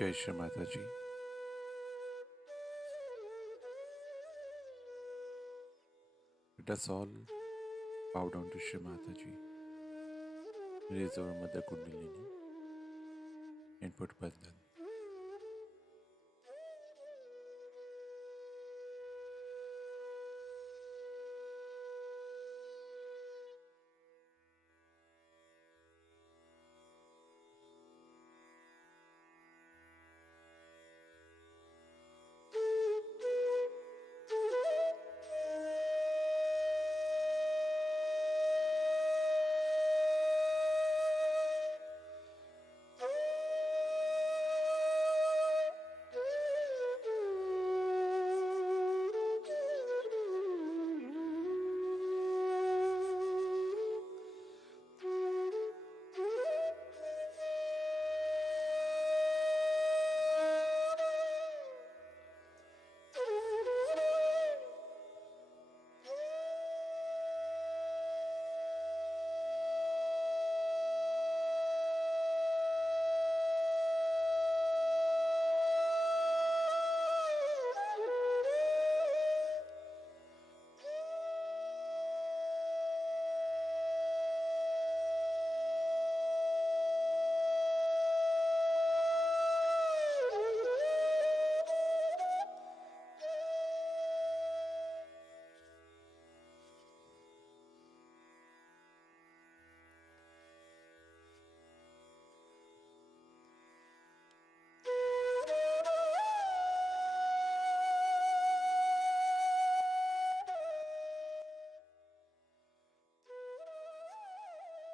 Jai Shri Mataji. Let us all bow down to Shri Mataji, raise our Mother Kundalini and put Bandhan.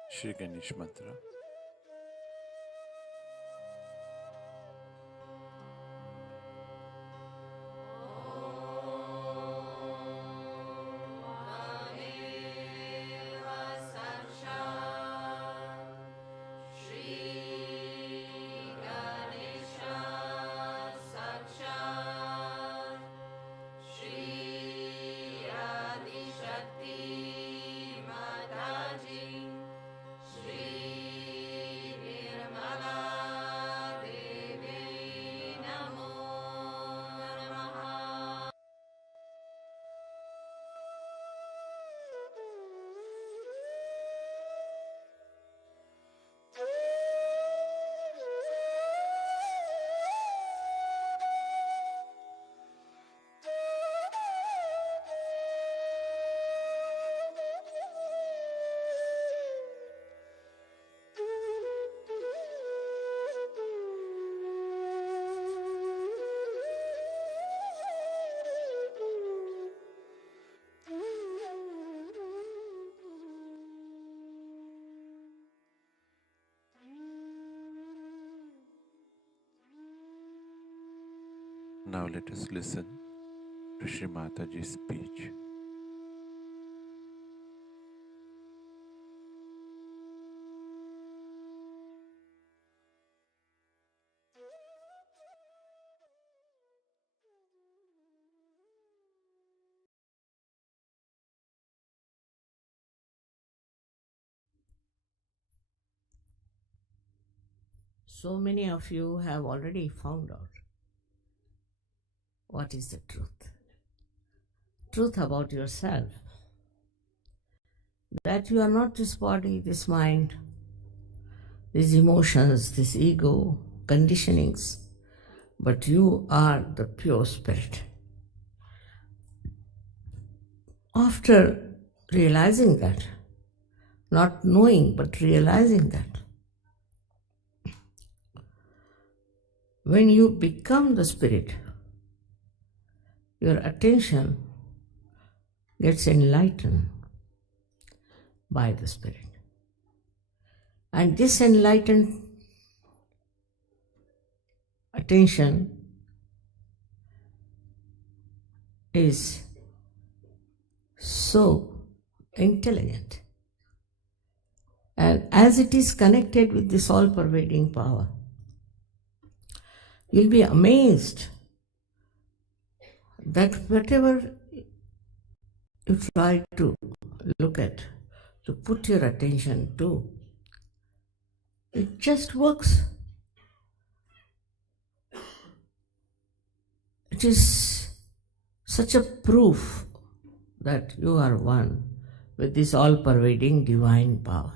Shri Ganesh Mantra. Now let us listen to Shri Mataji's speech. So many of you have already found out what is the truth. Truth about yourself. That you are not this body, this mind, these emotions, this ego, conditionings, but you are the pure spirit. After realizing that, not knowing but realizing that, when you become the spirit, your attention gets enlightened by the spirit. And this enlightened attention is so intelligent. And as it is connected with this all-pervading power, you'll be amazed that whatever you try to look at, to put your attention to, it just works. which is such a proof that you are one with this all-pervading divine power.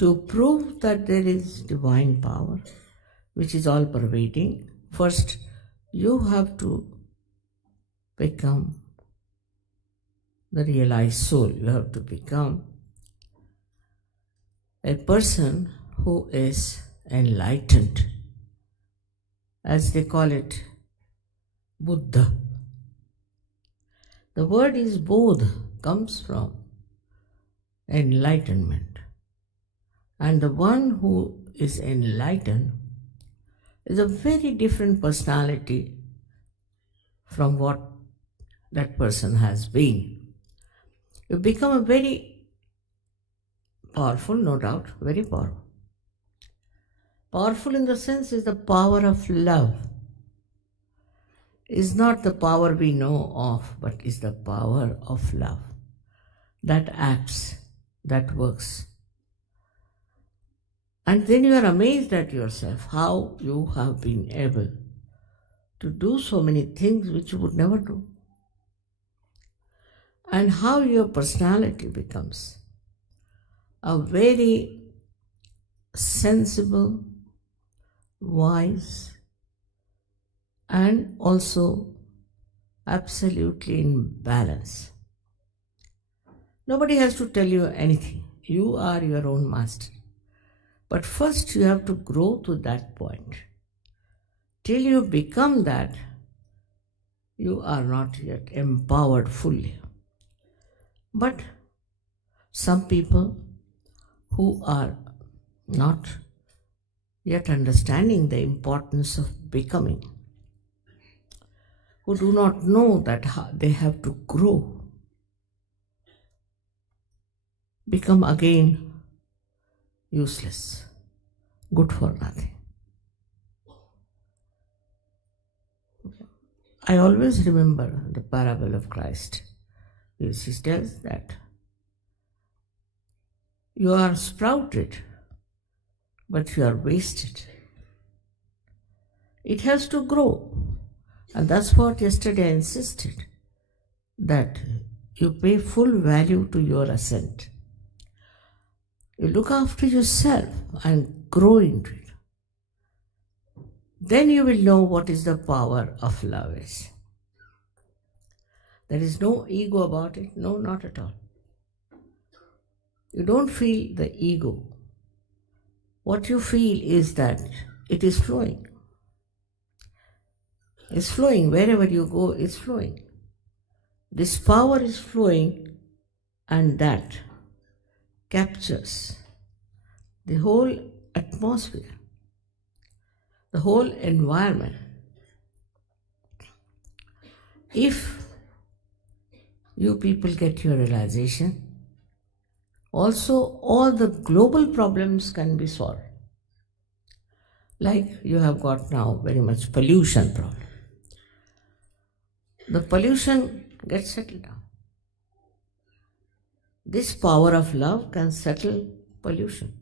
To prove that there is divine power, which is all-pervading, first you have to become the realized soul. You have to become a person who is enlightened, as they call it, Buddha. The word is Bodh, comes from enlightenment. And the one who is enlightened is a very different personality from what that person has been. You become a very powerful, no doubt, very powerful. Powerful in the sense is the power of love. Is not the power we know of, but is the power of love that acts, that works. And then you are amazed at yourself how you have been able to do so many things which you would never do. And how your personality becomes a very sensible, wise, and also absolutely in balance. Nobody has to tell you anything. You are your own master. But first you have to grow to that point. Till you become that, you are not yet empowered fully. But some people who are not yet understanding the importance of becoming, who do not know that they have to grow, become again useless, good for nothing. I always remember the parable of Christ. He tells that you are sprouted, but you are wasted. It has to grow. And that's what yesterday I insisted, that you pay full value to your ascent. You look after yourself and grow into it. Then you will know what is the power of love is. There is no ego about it, no, not at all. You don't feel the ego. What you feel is that it is flowing. It's flowing. Wherever you go, it's flowing. This power is flowing, and that captures the whole atmosphere, the whole environment. If you people get your realization, also all the global problems can be solved. Like you have got now very much pollution problem. The pollution gets settled down. This power of love can settle pollution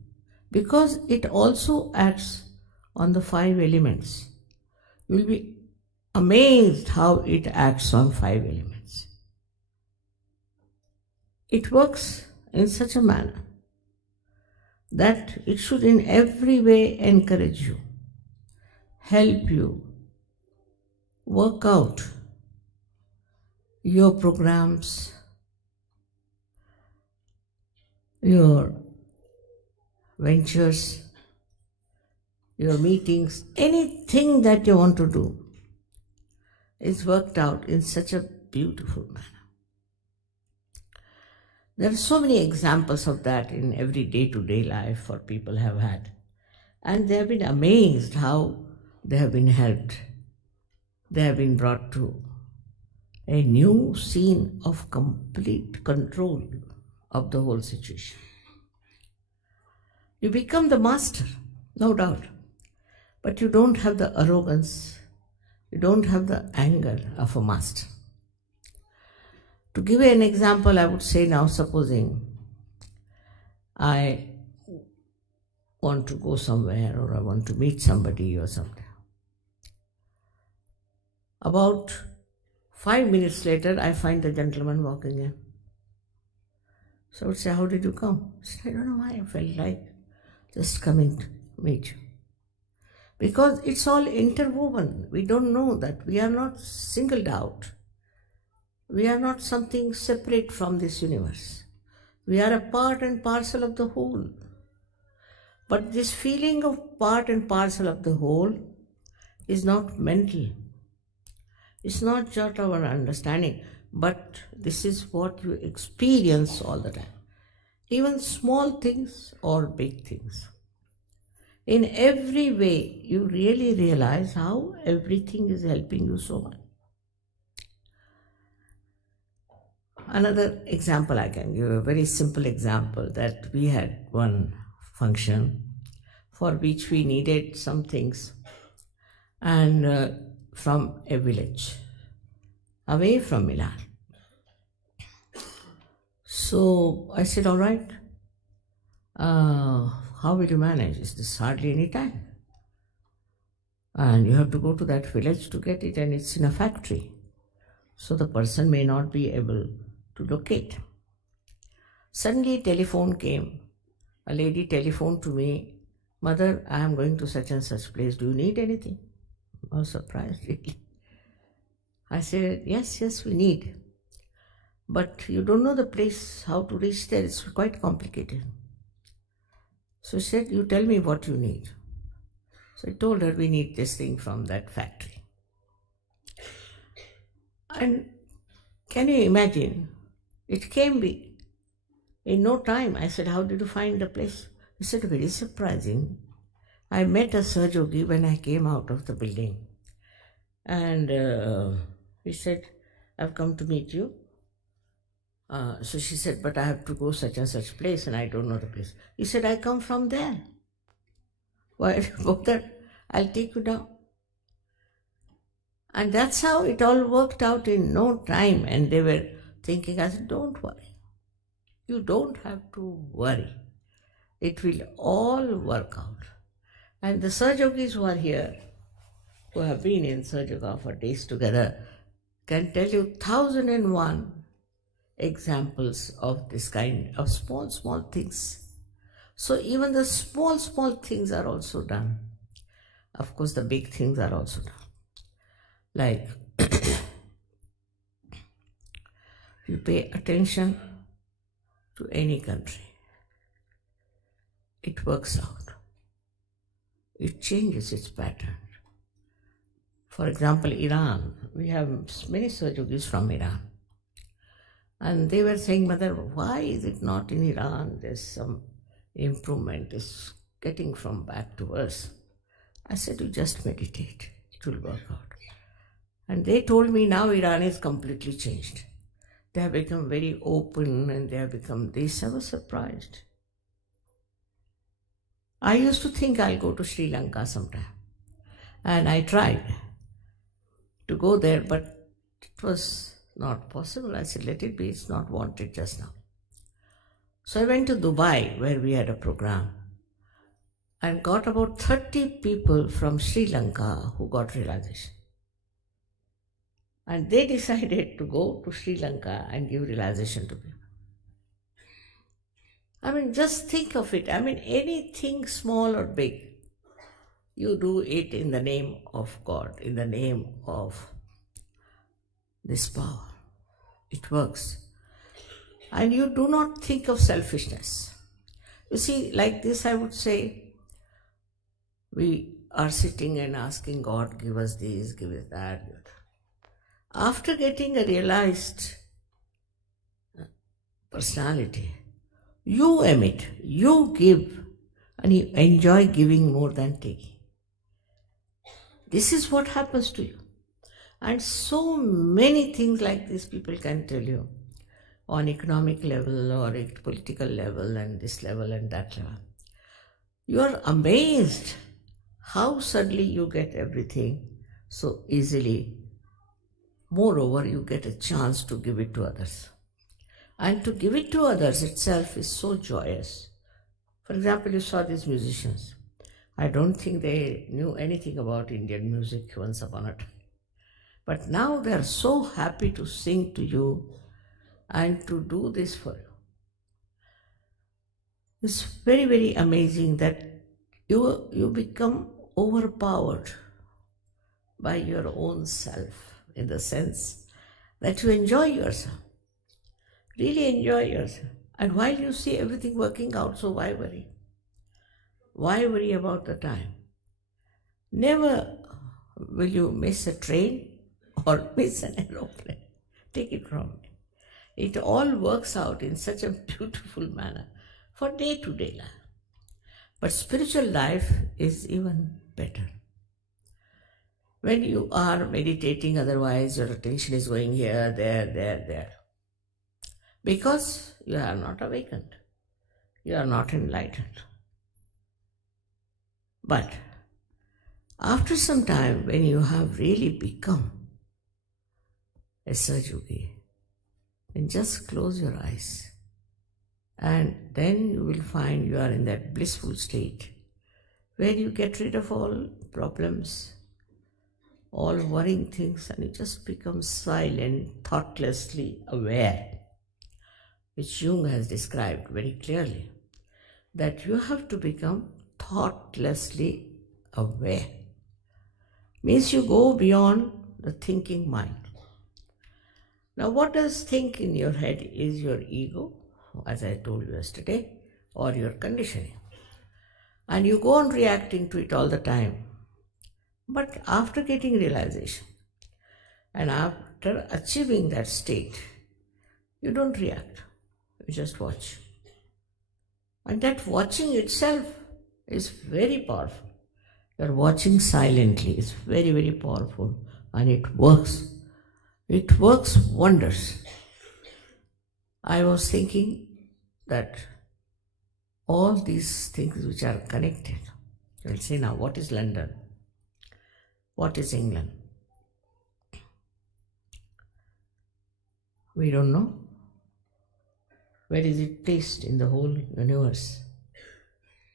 because it also acts on the 5 elements. You will be amazed how it acts on 5 elements. It works in such a manner that it should in every way encourage you, help you work out your programs, your ventures, your meetings, anything that you want to do is worked out in such a beautiful manner. There are so many examples of that in every day-to-day life for people have had. And they have been amazed how they have been helped. They have been brought to a new scene of complete control of the whole situation. You become the master, no doubt, but you don't have the arrogance, you don't have the anger of a master. To give you an example, I would say now, supposing I want to go somewhere or I want to meet somebody or something. About 5 minutes later, I find the gentleman walking in. So I would say, how did you come? I said, I don't know why I felt like just coming to meet you. Because it's all interwoven. We don't know that we are not singled out. We are not something separate from this universe. We are a part and parcel of the whole. But this feeling of part and parcel of the whole is not mental. It's not just our understanding, but this is what you experience all the time. Even small things or big things. In every way, you really realize how everything is helping you so much. Another example I can give, a very simple example, that we had one function for which we needed some things, and from a village away from Milan. So I said, all right, how will you manage? Is this hardly any time? And you have to go to that village to get it, and it's in a factory. So the person may not be able to locate. Suddenly telephone came. A lady telephoned to me, Mother, I am going to such and such place. Do you need anything? I was surprised, really. I said, yes, we need. But you don't know the place, how to reach there. It's quite complicated. So she said, you tell me what you need. So I told her, we need this thing from that factory. And can you imagine? It came in no time. I said, how did you find the place? He said, very surprising. I met a Sahajogi when I came out of the building. And he said, I've come to meet you. So she said, but I have to go such and such place and I don't know the place. He said, I come from there. Why do you go there? I'll take you down. And that's how it all worked out in no time. And they were thinking, I said, don't worry. You don't have to worry. It will all work out. And the Sahajogis who are here, who have been in Sahajoga for days together, can tell you 1001 examples of this kind of small things. So even the small things are also done. Of course, the big things are also done. Like, you pay attention to any country, it works out. It changes its pattern. For example, Iran. We have many Sahajogis from Iran. And they were saying, Mother, why is it not in Iran? There's some improvement. It's getting from bad to worse. I said, you just meditate. It will work out. And they told me now Iran is completely changed. They have become very open and they have become this. I was surprised. I used to think I'll go to Sri Lanka sometime. And I tried to go there, but it was not possible. I said, let it be, it's not wanted just now. So I went to Dubai, where we had a program, and got about 30 people from Sri Lanka who got realization. And they decided to go to Sri Lanka and give realization to people. I mean, just think of it. I mean, anything small or big, you do it in the name of God, in the name of this power. It works. And you do not think of selfishness. You see, like this I would say, we are sitting and asking God, give us this, give us that. After getting a realized personality, you emit, you give, and you enjoy giving more than taking. This is what happens to you. And so many things like this people can tell you on economic level or political level and this level and that level. You are amazed how suddenly you get everything so easily. Moreover, you get a chance to give it to others. And to give it to others itself is so joyous. For example, you saw these musicians. I don't think they knew anything about Indian music once upon a time. But now they are so happy to sing to you and to do this for you. It's very, very amazing that you become overpowered by your own self, in the sense that you enjoy yourself, really enjoy yourself. And while you see everything working out, so why worry? Why worry about the time? Never will you miss a train or miss an aeroplane. Take it from me. It all works out in such a beautiful manner for day-to-day life. But spiritual life is even better. When you are meditating, otherwise your attention is going here, there. Because you are not awakened. You are not enlightened. But after some time, when you have really become a Sahaja, then just close your eyes. And then you will find you are in that blissful state where you get rid of all problems, all worrying things, and you just become silent, thoughtlessly aware, which Jung has described very clearly, that you have to become thoughtlessly aware. Means you go beyond the thinking mind. Now, what does think in your head is your ego, as I told you yesterday, or your conditioning. And you go on reacting to it all the time. But after getting realization and after achieving that state, you don't react, you just watch. And that watching itself is very powerful. You're watching silently, it's very, very powerful, and it works. It works wonders. I was thinking that all these things which are connected, you'll say now, what is London? What is England? We don't know. Where is it placed in the whole universe?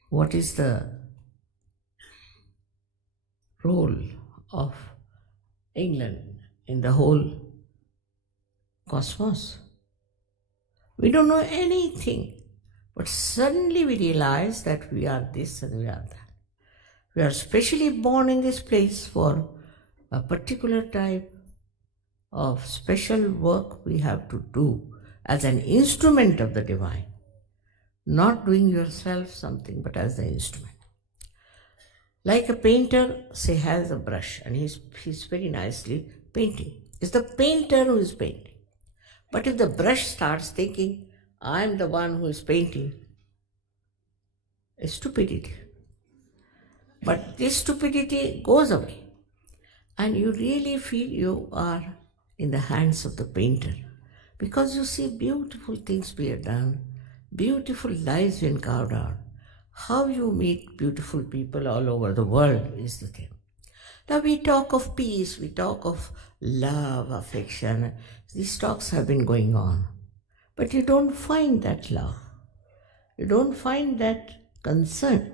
What is the role of England in the whole cosmos? We don't know anything, but suddenly we realize that we are this and we are that. We are specially born in this place for a particular type of special work we have to do as an instrument of the divine. Not doing yourself something, but as the instrument. Like a painter, say, has a brush and he's very nicely painting. It's the painter who is painting. But if the brush starts thinking, I'm the one who is painting, it's stupidity. But this stupidity goes away and you really feel you are in the hands of the painter, because you see beautiful things being done, beautiful lives being carved out. How you meet beautiful people all over the world is the thing. Now we talk of peace, we talk of love, affection. These talks have been going on. But you don't find that love. You don't find that concern.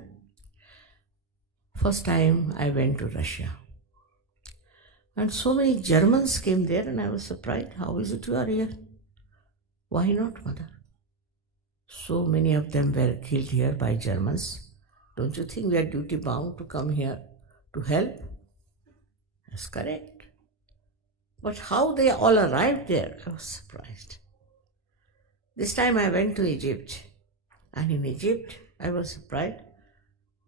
First time I went to Russia. And so many Germans came there and I was surprised. How is it you are here? Why not, mother? So many of them were killed here by Germans. Don't you think we are duty bound to come here to help? That's correct. But how they all arrived there, I was surprised. This time I went to Egypt. And in Egypt, I was surprised.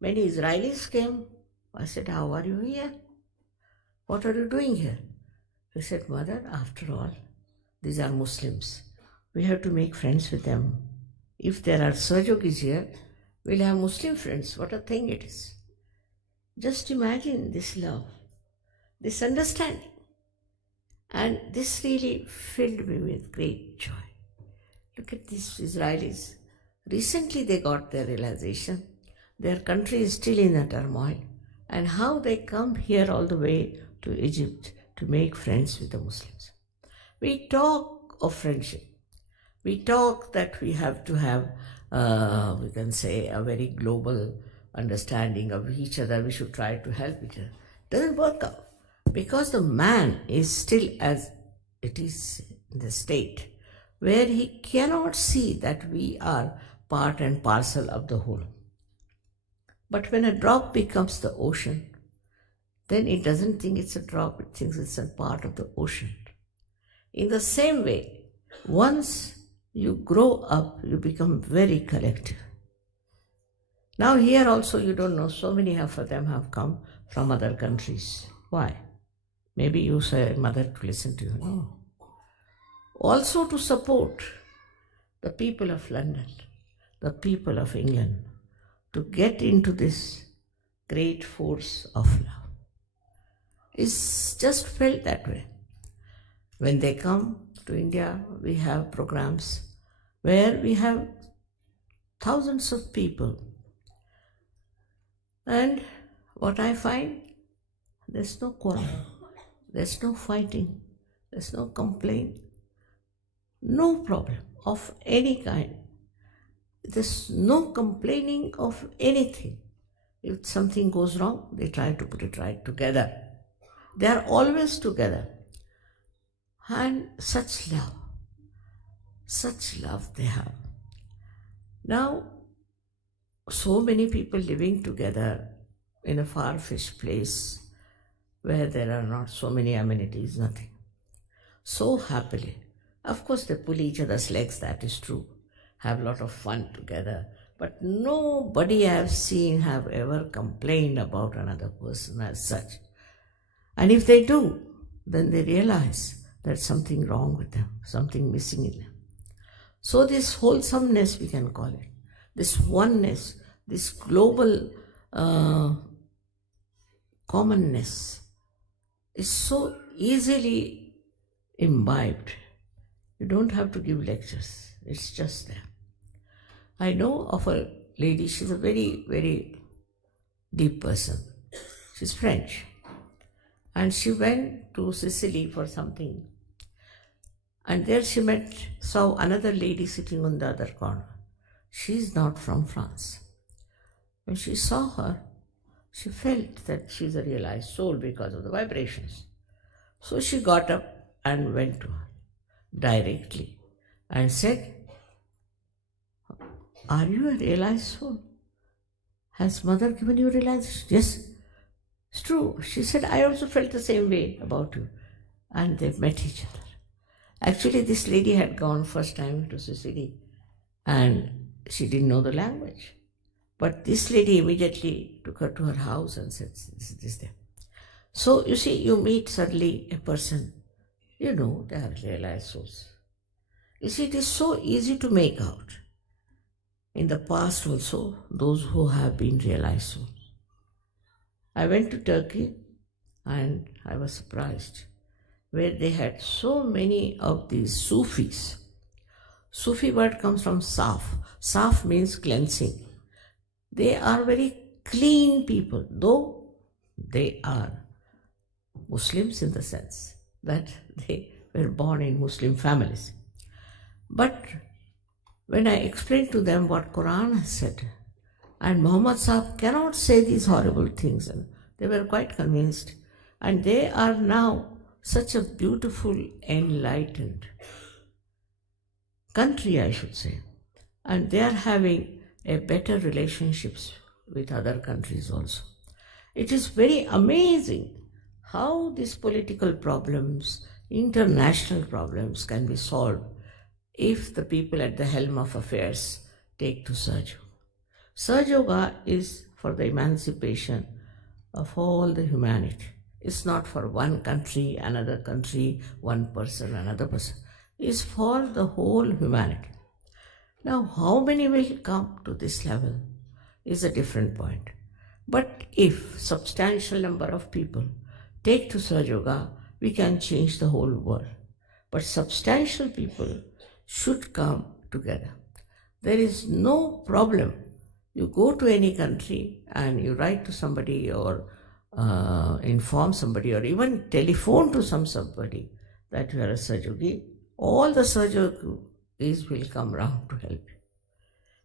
Many Israelis came. I said, how are you here? What are you doing here? He said, mother, after all, these are Muslims. We have to make friends with them. If there are Sahajogis here, we'll have Muslim friends. What a thing it is. Just imagine this love, this understanding. And this really filled me with great joy. Look at these Israelis. Recently they got their realization. Their country is still in a turmoil. And how they come here all the way to Egypt to make friends with the Muslims. We talk of friendship. We talk that we have to have, we can say, a very global understanding of each other. We should try to help each other. Doesn't work out. because the man is still as it is in the state where he cannot see that we are part and parcel of the whole. But when a drop becomes the ocean, then it doesn't think it's a drop, it thinks it's a part of the ocean. In the same way, once you grow up, you become very collective. Now here also you don't know, so many of them have come from other countries. Why? Maybe you say mother to listen to you. No. Also to support the people of London, the people of England, to get into this great force of love. It's just felt that way. When they come to India, we have programs where we have thousands of people. And what I find, there's no quarrel, there's no fighting, there's no complaint, no problem of any kind. There's no complaining of anything. If something goes wrong, they try to put it right together. They are always together. And such love they have. Now, so many people living together in a far-fetched place where there are not so many amenities, nothing. So happily. Of course, they pull each other's legs, that is true. Have a lot of fun together. But nobody I have seen have ever complained about another person as such. And if they do, then they realize there's something wrong with them, something missing in them. So this wholesomeness, we can call it, this oneness, this global commonness is so easily imbibed. You don't have to give lectures, it's just there. I know of a lady, she's a very, very deep person. She's French. And she went to Sicily for something. And there she saw another lady sitting on the other corner. She's not from France. When she saw her, she felt that she's a realized soul because of the vibrations. So she got up and went to her directly and said, "Are you a realized soul? Has mother given you realization?" "Yes, it's true." She said, "I also felt the same way about you." And they met each other. Actually, this lady had gone first time to Sicily and she didn't know the language. But this lady immediately took her to her house and said, this there. So you see, you meet suddenly a person, you know they are realized souls. You see, it is so easy to make out. In the past also, those who have been realized souls. I went to Turkey and I was surprised where they had so many of these Sufis. Sufi word comes from Saf. Saf means cleansing. They are very clean people, though they are Muslims in the sense that they were born in Muslim families. But when I explained to them what Quran has said, and Muhammad Sahib cannot say these horrible things, and they were quite convinced. And they are now such a beautiful, enlightened country, I should say. And they are having a better relationships with other countries also. It is very amazing how these political problems, international problems can be solved if the people at the helm of affairs take to Sahaja. Sahaja Yoga is for the emancipation of all the humanity. It's not for one country, another country, one person, another person. It's for the whole humanity. Now, how many will come to this level is a different point. But if substantial number of people take to Sahaja Yoga, we can change the whole world. But substantial people should come together. There is no problem. You go to any country and you write to somebody or inform somebody or even telephone to somebody that you are a Sahaja Yogi. All the Sahaja Yogis will come round to help you.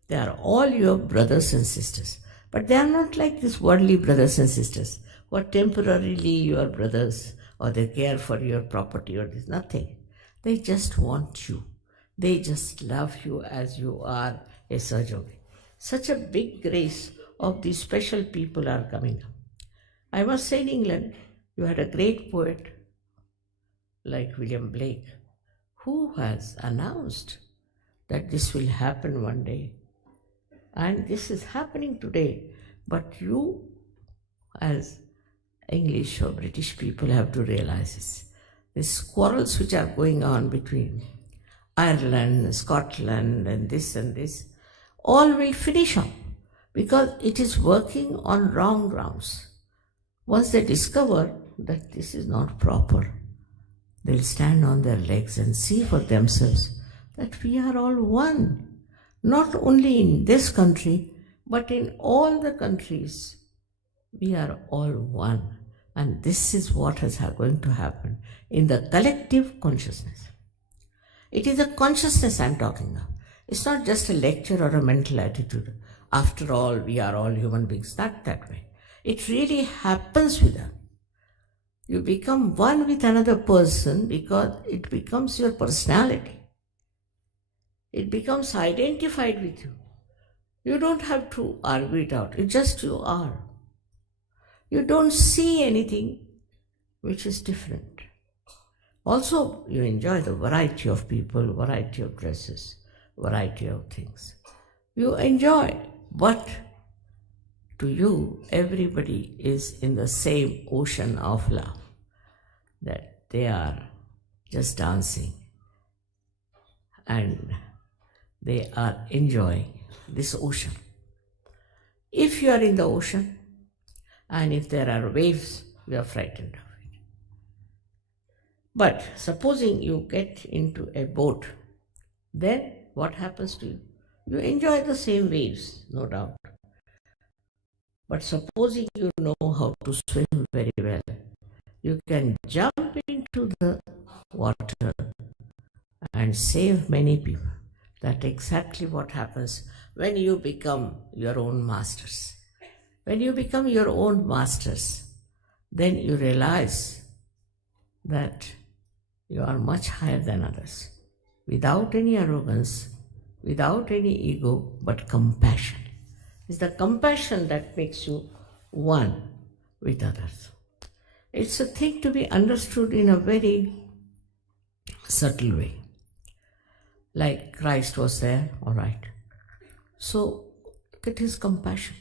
They are all your brothers and sisters. But they are not like these worldly brothers and sisters who or temporarily your brothers, or they care for your property, or there's nothing. They just want you. They just love you as you are a sojourner. Such a big grace of these special people are coming up. I must say, in England, you had a great poet like William Blake, who has announced that this will happen one day. And this is happening today. But you, as English or British people, have to realize this. These quarrels which are going on between Ireland, Scotland, and this, all will finish up because it is working on wrong grounds. Once they discover that this is not proper, they'll stand on their legs and see for themselves that we are all one, not only in this country, but in all the countries. We are all one. And this is what is going to happen in the collective consciousness. It is a consciousness I'm talking of. It's not just a lecture or a mental attitude. After all, we are all human beings. Not that way. It really happens with us. You become one with another person because it becomes your personality. It becomes identified with you. You don't have to argue it out. It's just you are. You don't see anything which is different. Also, you enjoy the variety of people, variety of dresses, variety of things. You enjoy, but to you, everybody is in the same ocean of love, that they are just dancing and they are enjoying this ocean. If you are in the ocean and if there are waves, you are frightened of it. But supposing you get into a boat, then what happens to you? You enjoy the same waves, no doubt. But supposing you know how to swim very well, you can jump into the water and save many people. That's exactly what happens when you become your own masters. When you become your own masters, then you realize that you are much higher than others, without any arrogance, without any ego, but compassion. It's the compassion that makes you one with others. It's a thing to be understood in a very subtle way. Like Christ was there, all right. So look at his compassion.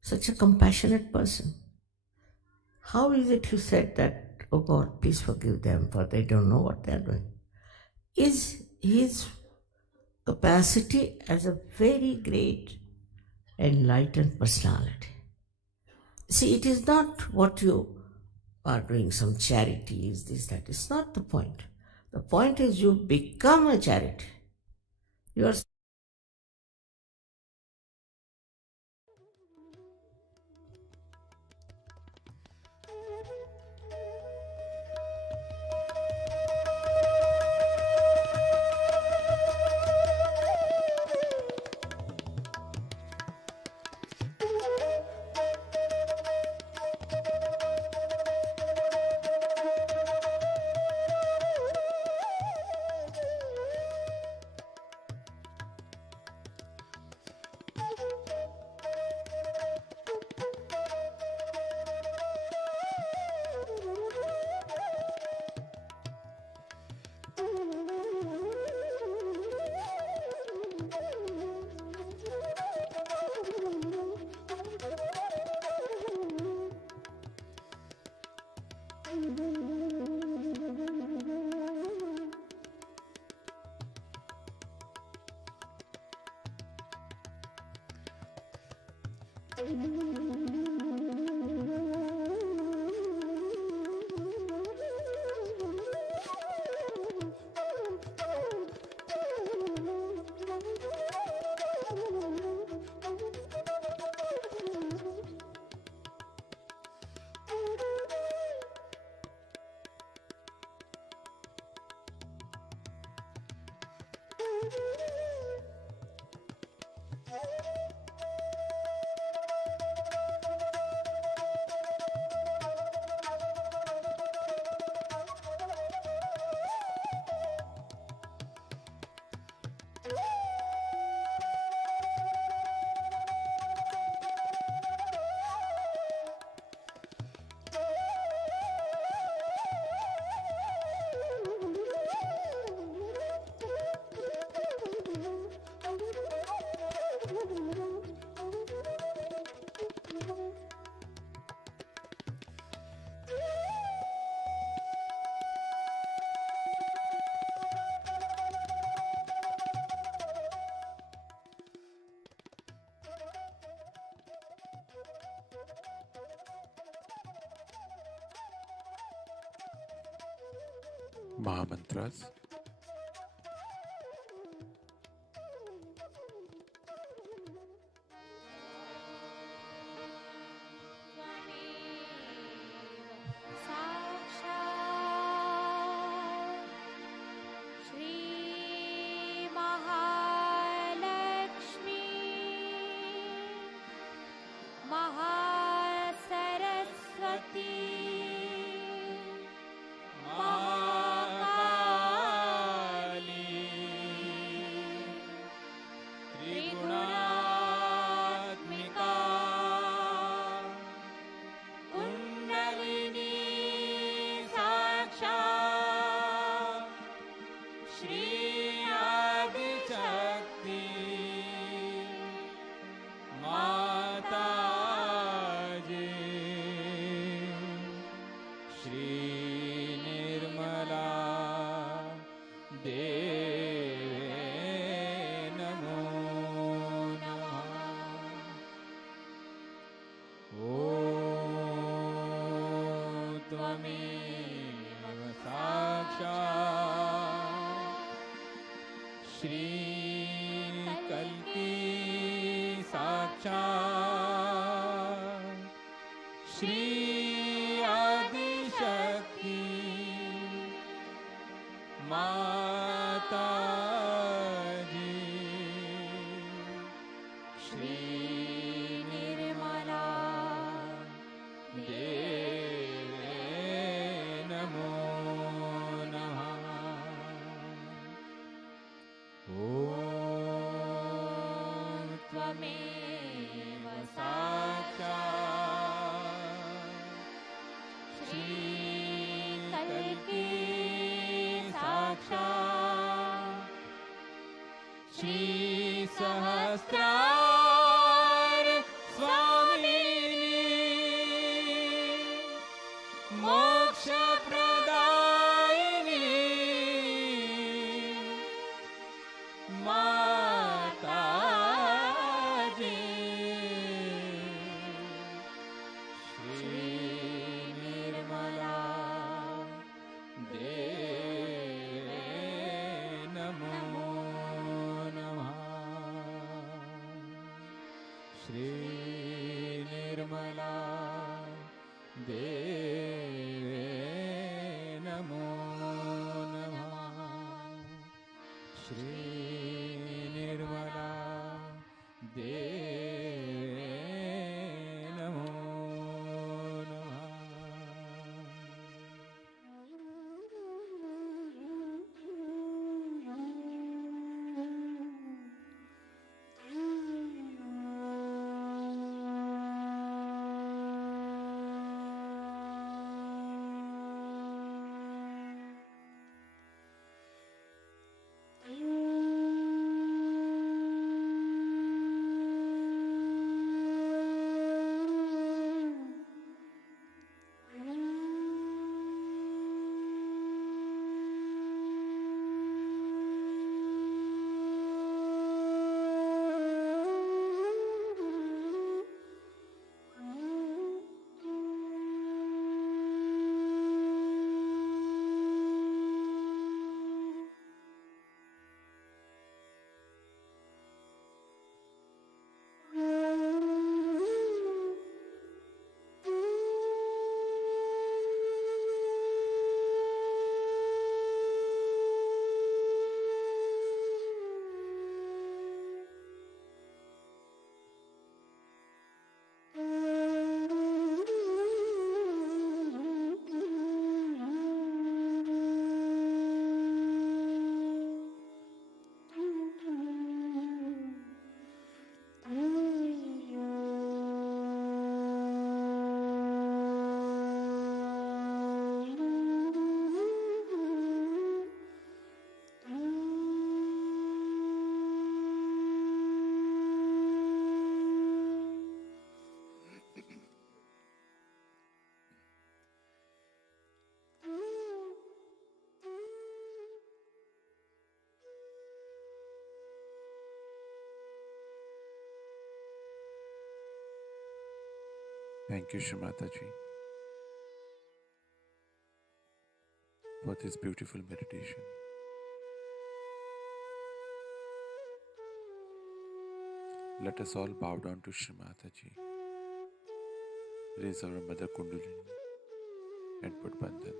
Such a compassionate person. How is it he said that, oh God, please forgive them, for they don't know what they are doing? Is his capacity as a very great enlightened personality. See, it is not what you are doing, some charities, this, that. It's not the point. The point is you become a charity. You are Mahamantras. Thank you, Shrimata ji. for this beautiful meditation. Let us all bow down to Shri Mataji, raise our Mother Kundalini and put Bandhan.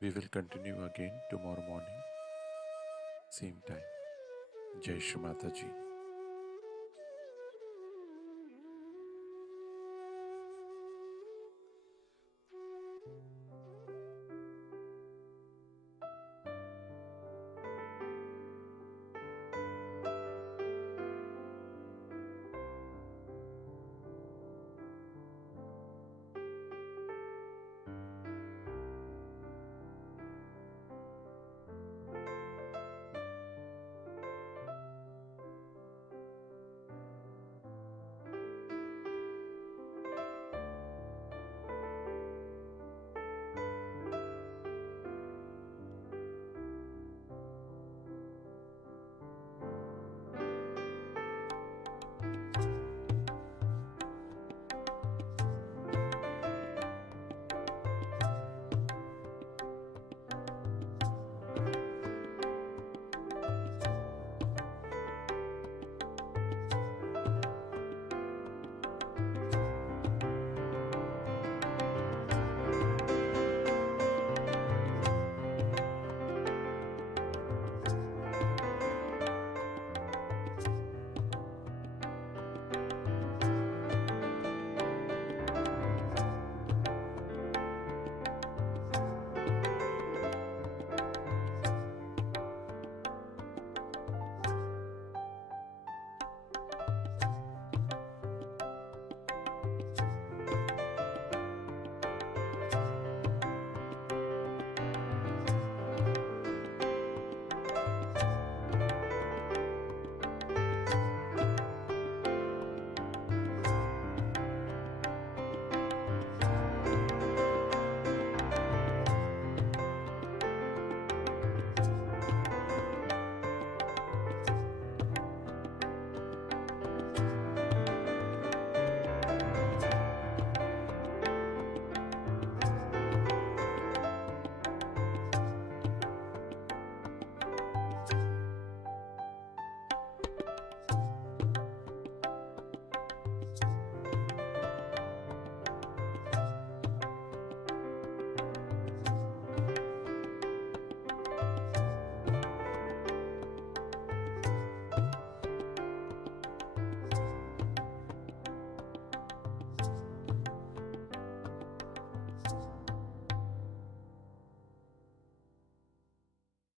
We will continue again tomorrow morning, same time. Jai Shri Mataji.